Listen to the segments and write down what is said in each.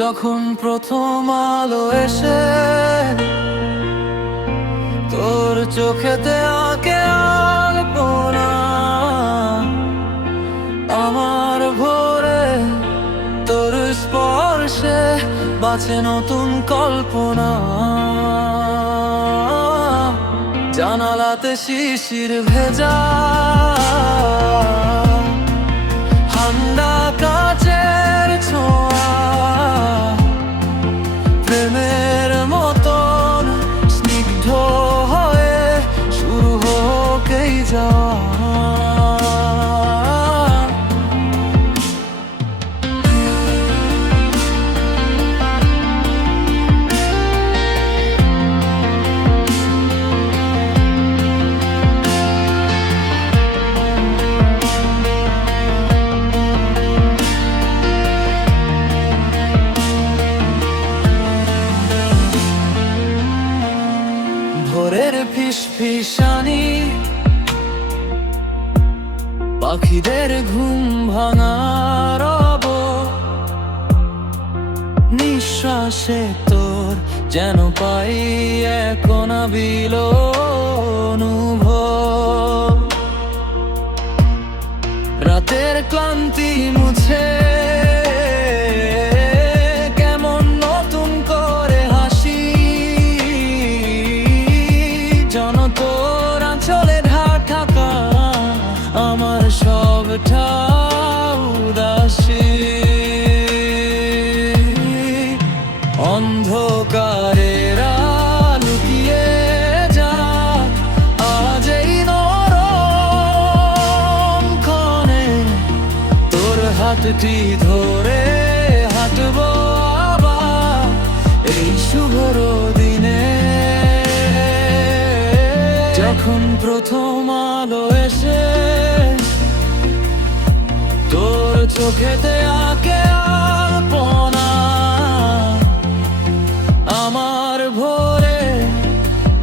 যখন প্রথম আলো এসে তোর চোখেতে আঁকে আমার ভোরে তোর স্পর্শে বাঁচে নতুন কল্পনা। জানালাতে শিশির ভেজা ঠান্ডা ফিস পাখিদের ঘুম ভাঙার নিঃশ্বাসে তোর যেন পাই এক বিল অনুভব রাতের ক্লান্তি মুছে হাতটি ধরে হাঁটব আবার এই শুভর দিনে। যখন প্রথম আলো এসে তোর চোখেতে আঁকে আমার ভোরে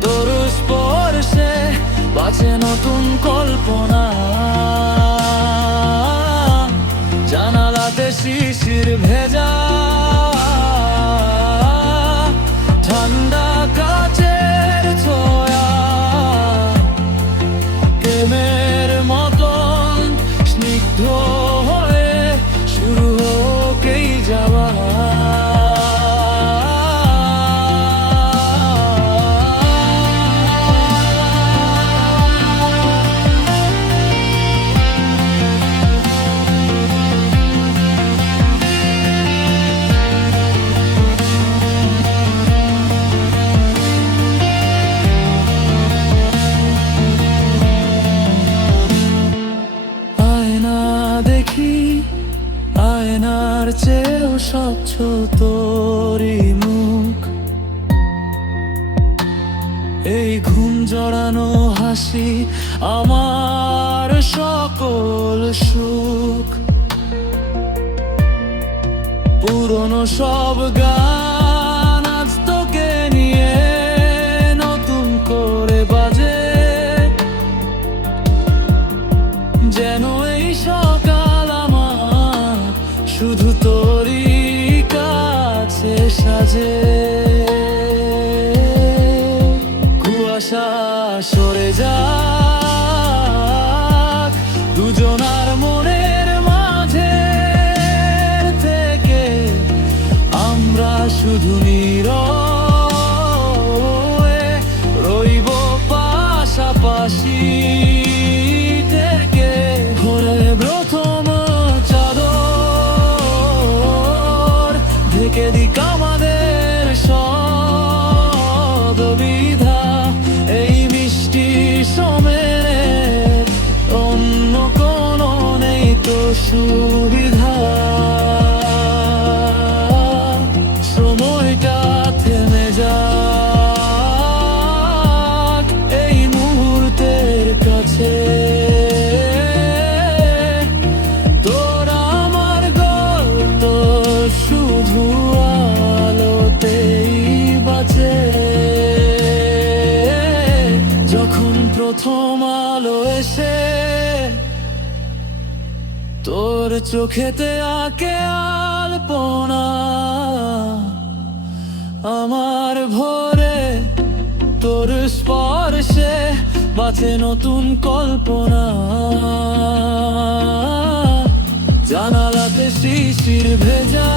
তোর স্পর্শে বাঁচে নতুন কল্পনা। দেখি আয়নার চেয়েও স্বচ্ছ তোরই মুখ। এই ঘুম জড়ানো হাসি আমার সকল সুখ। পুরনো সব গান সরে যাক। দুজনার মনের মাঝে থেকে আমরা শুধু সুবিধা। সময়টা থেমে যাক এই মুহূর্তের কাছে। তোর আমার শুধু আলোতেই যখন প্রথম আলো এসে তোর চোখেতে আকে আলপনা। আমার ভোরে তোর স্পর্শে বাঁচে নতুন কল্পনা। জানালাতে শিশির ভেজা